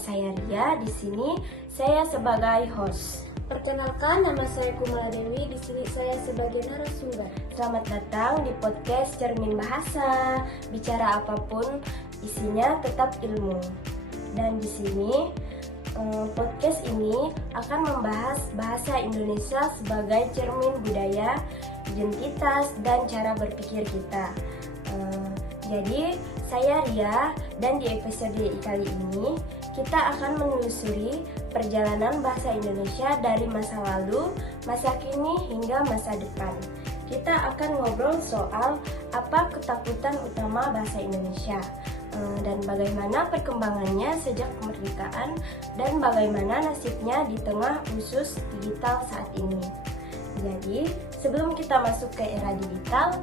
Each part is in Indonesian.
saya Ria. Di sini saya sebagai host. Perkenalkan, nama saya Kumala Dewi. Di sini saya sebagai narasumber. Selamat datang di podcast Cermin Bahasa. Bicara apapun, isinya tetap ilmu. Dan di sini podcast ini akan membahas bahasa Indonesia sebagai cermin budaya, identitas, dan cara berpikir kita. Jadi saya Ria, dan di episode kali ini kita akan menelusuri perjalanan bahasa Indonesia dari masa lalu, masa kini, hingga masa depan. Kita akan ngobrol soal apa ketakutan utama bahasa Indonesia, dan bagaimana perkembangannya sejak kemerdekaan, dan bagaimana nasibnya di tengah usus digital saat ini. Jadi, sebelum kita masuk ke era digital,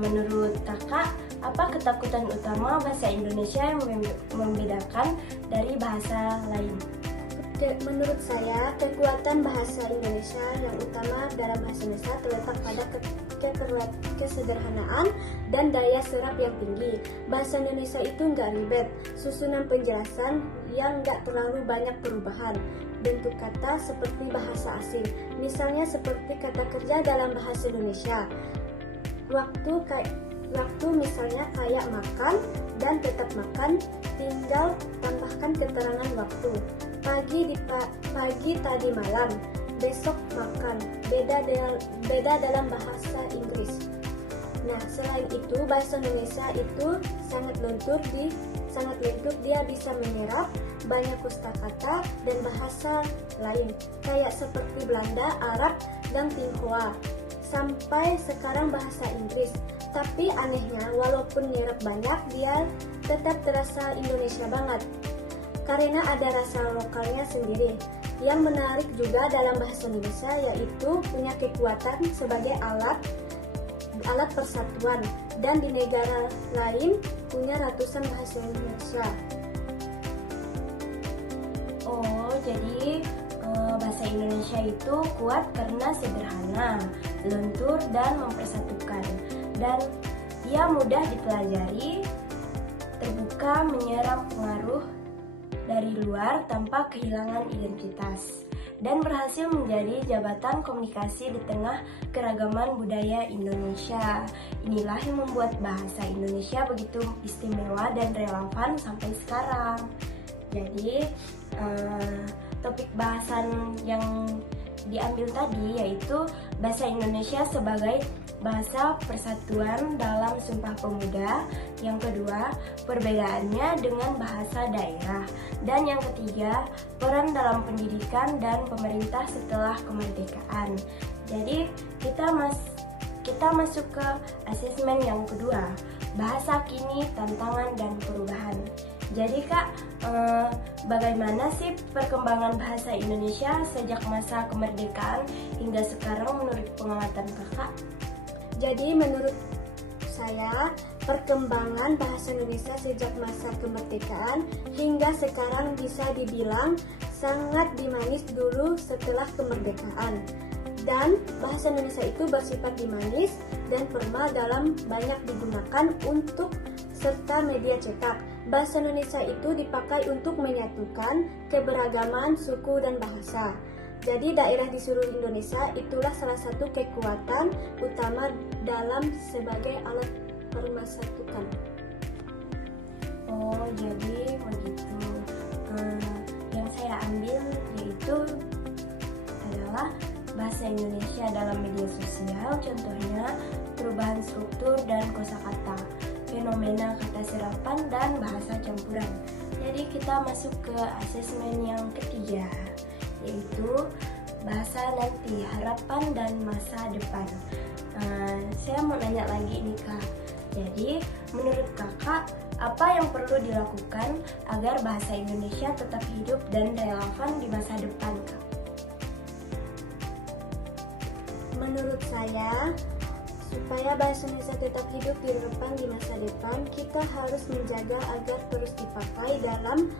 menurut kakak, apa ketakutan utama bahasa Indonesia yang membedakan dari bahasa lain? Menurut saya, kekuatan bahasa Indonesia yang utama dalam bahasa Indonesia terletak pada kesederhanaan dan daya serap yang tinggi. Bahasa Indonesia itu nggak ribet, susunan penjelasan yang nggak terlalu banyak perubahan. Bentuk kata seperti bahasa asing, misalnya seperti kata kerja dalam bahasa Indonesia. Waktu misalnya kayak makan dan tetap makan, tinggal tambahkan keterangan waktu. Pagi tadi malam, besok makan. Beda dalam bahasa Inggris. Nah, selain itu bahasa Indonesia itu sangat lentur, dia bisa menyerap banyak kosakata dan bahasa lain kayak seperti Belanda, Arab, dan Tionghoa. Sampai sekarang bahasa Inggris. Tapi anehnya, walaupun nyerap banyak, dia tetap terasa Indonesia banget. Karena ada rasa lokalnya sendiri. Yang menarik juga dalam bahasa Indonesia yaitu punya kekuatan sebagai alat persatuan, dan di negara lain punya ratusan bahasa Indonesia. Oh, jadi bahasa Indonesia itu kuat karena sederhana, lentur, dan mempersatukan. Dan ia mudah dipelajari, terbuka, menyerap pengaruh dari luar tanpa kehilangan identitas, dan berhasil menjadi jabatan komunikasi di tengah keragaman budaya Indonesia. Inilah yang membuat bahasa Indonesia begitu istimewa dan relevan sampai sekarang. Jadi, topik bahasan yang diambil tadi yaitu bahasa Indonesia sebagai bahasa persatuan dalam Sumpah Pemuda. Yang kedua, perbedaannya dengan bahasa daerah. Dan yang ketiga, peran dalam pendidikan dan pemerintah setelah kemerdekaan. Jadi kita masuk ke asesmen yang kedua, bahasa kini, tantangan dan perubahan. Jadi Kak, bagaimana sih perkembangan bahasa Indonesia sejak masa kemerdekaan hingga sekarang menurut pengamatan Kakak? Jadi menurut saya, perkembangan bahasa Indonesia sejak masa kemerdekaan hingga sekarang bisa dibilang sangat dinamis dulu setelah kemerdekaan. Dan bahasa Indonesia itu bersifat dinamis dan formal dalam banyak digunakan untuk serta media cetak. Bahasa Indonesia itu dipakai untuk menyatukan keberagaman suku dan bahasa. Jadi daerah di seluruh Indonesia itulah salah satu kekuatan utama dalam sebagai alat pemersatukan. Oh, jadi begitu. Yang saya ambil yaitu adalah bahasa Indonesia dalam media sosial, contohnya perubahan struktur dan kosakata, fenomena kata serapan, dan bahasa campuran. Jadi kita masuk ke asesmen yang ketiga, yaitu bahasa nanti, harapan dan masa depan. Saya mau nanya lagi nih Kak. Jadi menurut Kakak, apa yang perlu dilakukan agar bahasa Indonesia tetap hidup dan relevan di masa depan Kak? Menurut saya, supaya bahasa Indonesia tetap hidup di depan di masa depan, kita harus menjaga agar terus dipakai dalam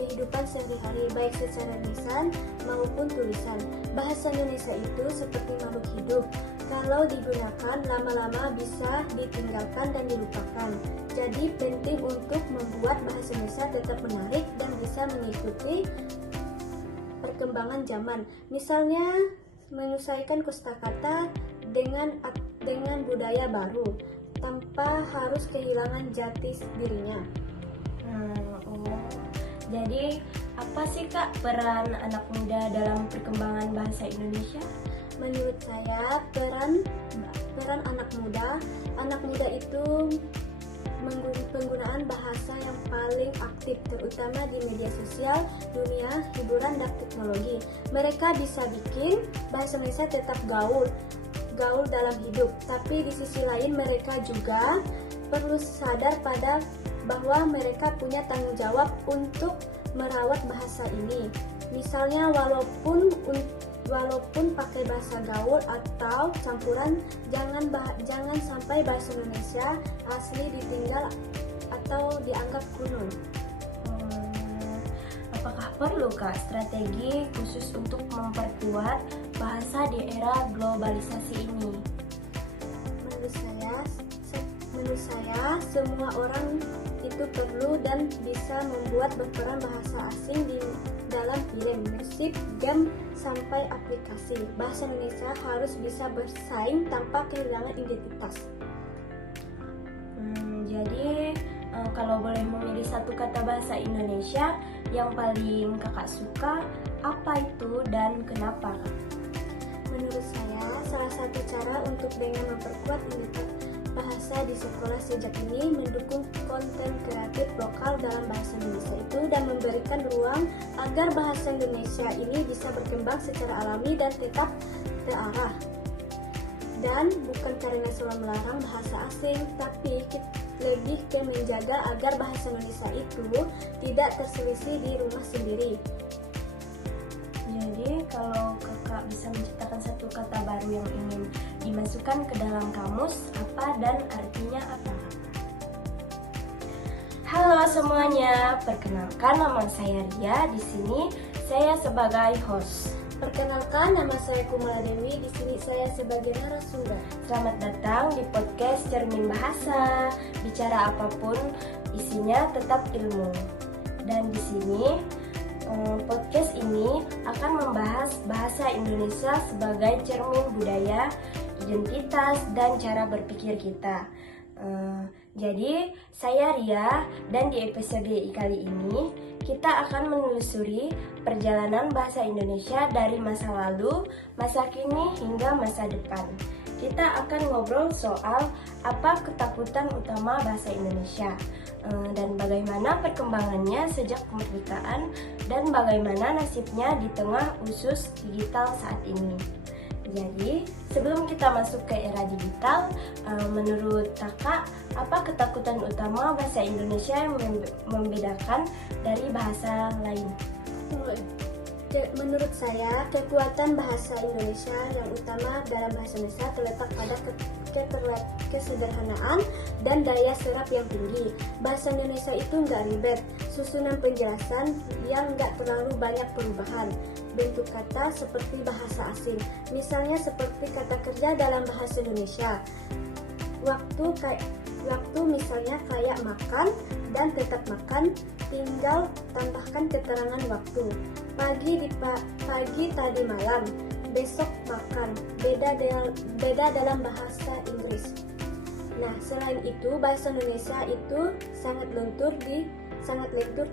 kehidupan sehari-hari, baik secara lisan maupun tulisan. Bahasa Indonesia itu seperti makhluk hidup. Kalau digunakan, lama-lama bisa ditinggalkan dan dilupakan. Jadi penting untuk membuat bahasa Indonesia tetap menarik dan bisa mengikuti perkembangan zaman. Misalnya, menyesuaikan kosakata dengan budaya baru, tanpa harus kehilangan jati dirinya. Jadi apa sih Kak peran anak muda dalam perkembangan bahasa Indonesia? Menurut saya peran anak muda itu penggunaan bahasa yang paling aktif, terutama di media sosial, dunia hiburan dan teknologi. Mereka bisa bikin bahasa Indonesia tetap gaul dalam hidup, tapi di sisi lain mereka juga perlu sadar bahwa mereka punya tanggung jawab untuk merawat bahasa ini. Misalnya walaupun pakai bahasa gaul atau campuran, jangan sampai bahasa Indonesia asli ditinggal atau dianggap kuno. Apakah perlu Kak strategi khusus untuk memperkuat bahasa di era globalisasi ini? Menurut saya semua orang itu perlu dan bisa membuat berperan bahasa asing di dalam film, musik, game, sampai aplikasi. Bahasa Indonesia harus bisa bersaing tanpa kehilangan identitas. Jadi kalau boleh memilih satu kata bahasa Indonesia yang paling Kakak suka, apa itu dan kenapa? Menurut saya, salah satu cara untuk dengan memperkuat identitas bahasa di sekolah sejak ini mendukung konten kreatif lokal dalam bahasa Indonesia itu dan memberikan ruang agar bahasa Indonesia ini bisa berkembang secara alami dan tetap terarah. Dan bukan karena selalu melarang bahasa asing, tapi lebih ke menjaga agar bahasa Indonesia itu tidak terselisih di rumah sendiri. Jadi kalau Kakak bisa menciptakan satu kata baru yang ingin dimasukkan ke dalam kamus, apa dan artinya apa? Halo semuanya, perkenalkan nama saya Ria. Di sini saya sebagai host. Perkenalkan, nama saya Kumala Dewi. Di sini saya sebagai narasumber. Selamat datang di podcast Cermin Bahasa. Bicara apapun, isinya tetap ilmu. Dan di sini podcast ini akan membahas bahasa Indonesia sebagai cermin budaya, identitas, dan cara berpikir kita. Jadi, saya Ria, dan di episode kali ini kita akan menelusuri perjalanan bahasa Indonesia dari masa lalu, masa kini, hingga masa depan. Kita akan ngobrol soal apa ketakutan utama bahasa Indonesia, dan bagaimana perkembangannya sejak kemerdekaan, dan bagaimana nasibnya di tengah usus digital saat ini. Jadi, sebelum kita masuk ke era digital, menurut Kakak, apa ketakutan utama bahasa Indonesia yang membedakan dari bahasa lain? Menurut saya, kekuatan bahasa Indonesia yang utama dalam bahasa Indonesia terletak pada kesederhanaan dan daya serap yang tinggi. Bahasa Indonesia itu nggak ribet, susunan penjelasan yang nggak terlalu banyak perubahan. Bentuk kata seperti bahasa asing, misalnya seperti kata kerja dalam bahasa Indonesia. Waktu misalnya kayak makan dan tetap makan, tinggal tambahkan keterangan waktu. Pagi tadi malam, besok makan. Beda dalam bahasa Inggris. Nah, selain itu bahasa Indonesia itu sangat lentur,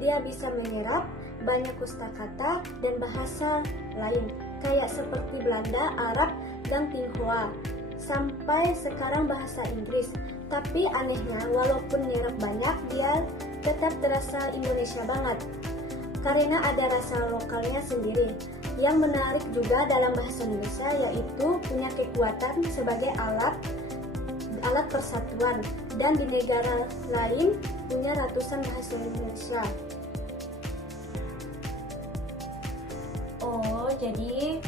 dia bisa menyerap banyak kosakata dan bahasa lain kayak seperti Belanda, Arab, dan Tionghoa. Sampai sekarang bahasa Inggris. Tapi anehnya, walaupun nyerap banyak, dia tetap terasa Indonesia banget. Karena ada rasa lokalnya sendiri. Yang menarik juga dalam bahasa Indonesia yaitu punya kekuatan sebagai alat persatuan, dan di negara lain punya ratusan bahasa Indonesia. Oh, jadi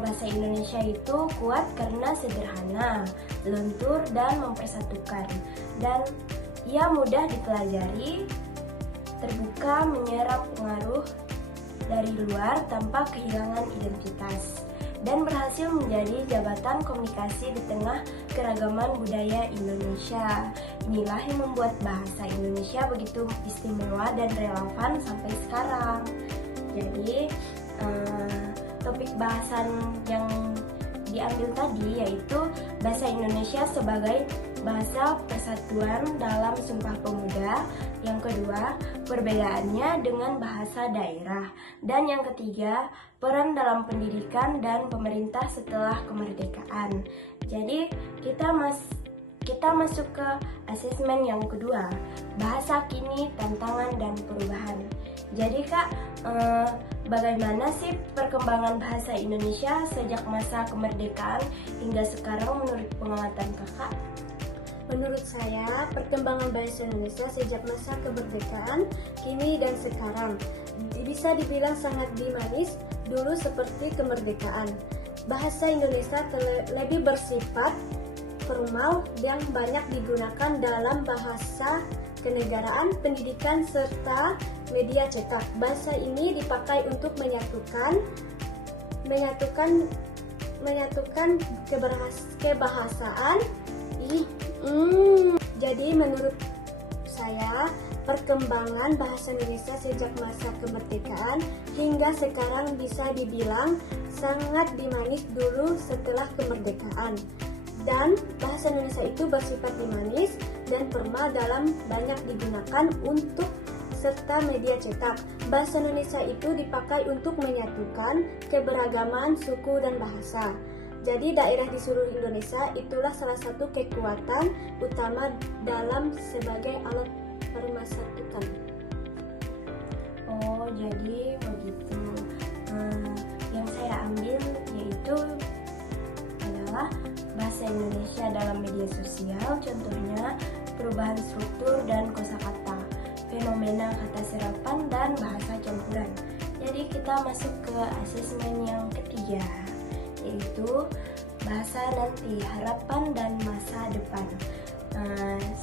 bahasa Indonesia itu kuat karena sederhana, lentur, dan mempersatukan. Dan ia mudah dipelajari, terbuka menyerap pengaruh dari luar tanpa kehilangan identitas, dan berhasil menjadi jabatan komunikasi di tengah keragaman budaya Indonesia. Inilah yang membuat bahasa Indonesia begitu istimewa dan relevan sampai sekarang. Jadi, topik bahasan yang diambil tadi yaitu bahasa Indonesia sebagai bahasa persatuan dalam Sumpah Pemuda. Yang kedua, perbedaannya dengan bahasa daerah. Dan yang ketiga, peran dalam pendidikan dan pemerintah setelah kemerdekaan. Jadi, kita masuk ke asesmen yang kedua, bahasa kini, tantangan dan perubahan. Jadi Kak, bagaimana sih perkembangan bahasa Indonesia sejak masa kemerdekaan hingga sekarang menurut pengamatan Kakak? Menurut saya, perkembangan bahasa Indonesia sejak masa kemerdekaan, kini dan sekarang bisa dibilang sangat dinamis. Dulu seperti kemerdekaan, bahasa Indonesia lebih bersifat formal yang banyak digunakan dalam bahasa kenegaraan, pendidikan, serta media cetak. Bahasa ini dipakai untuk menyatukan kebahasaan. Jadi menurut saya, perkembangan bahasa Indonesia sejak masa kemerdekaan hingga sekarang bisa dibilang sangat dinamis dulu setelah kemerdekaan. Dan bahasa Indonesia itu bersifat dinamis dan formal dalam banyak digunakan untuk serta media cetak. Bahasa Indonesia itu dipakai untuk menyatukan keberagaman suku dan bahasa. Jadi daerah di seluruh Indonesia itulah salah satu kekuatan utama dalam sebagai alat pemersatuan. Oh, jadi begitu. Yang saya ambil yaitu adalah bahasa Indonesia dalam media sosial, contohnya perubahan struktur dan kosakata, fenomena kata serapan dan bahasa campuran. Jadi kita masuk ke asesmen yang ketiga, yaitu bahasa nanti, harapan dan masa depan.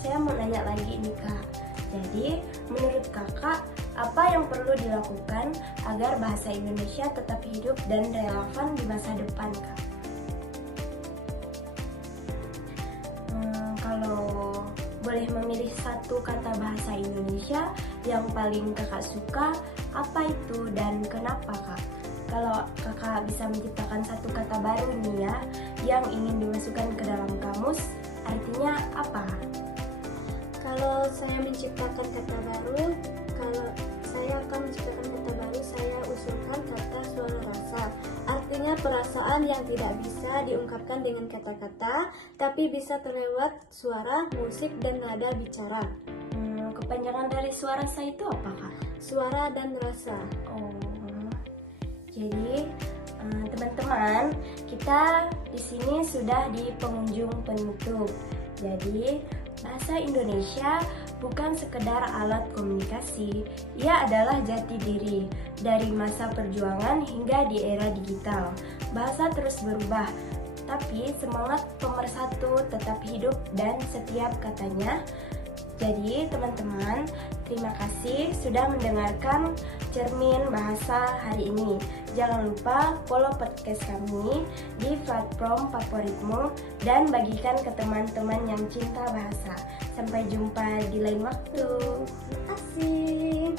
Saya mau nanya lagi nih Kak. Jadi menurut Kakak, apa yang perlu dilakukan agar bahasa Indonesia tetap hidup dan relevan di masa depan Kak? Kalau boleh memilih satu kata bahasa Indonesia yang paling Kakak suka, apa itu dan kenapa Kak? Kalau Kakak bisa menciptakan satu kata baru nih ya, yang ingin dimasukkan ke dalam kamus, artinya apa? Kalau saya menciptakan kata baru, saya usulkan kata suara rasa. Artinya perasaan yang tidak bisa diungkapkan dengan kata-kata, tapi bisa terlewat suara, musik, dan nada bicara. Kepanjangan dari suara rasa itu apa Kak? Suara dan rasa. Oh. Jadi teman-teman, kita di sini sudah di penghujung penutup. Jadi bahasa Indonesia bukan sekedar alat komunikasi, ia adalah jati diri. Dari masa perjuangan hingga di era digital, bahasa terus berubah, tapi semangat pemersatu tetap hidup dan setiap katanya. Jadi teman-teman, terima kasih sudah mendengarkan Cermin Bahasa hari ini. Jangan lupa follow podcast kami di platform favoritmu dan bagikan ke teman-teman yang cinta bahasa. Sampai jumpa di lain waktu. Terima kasih.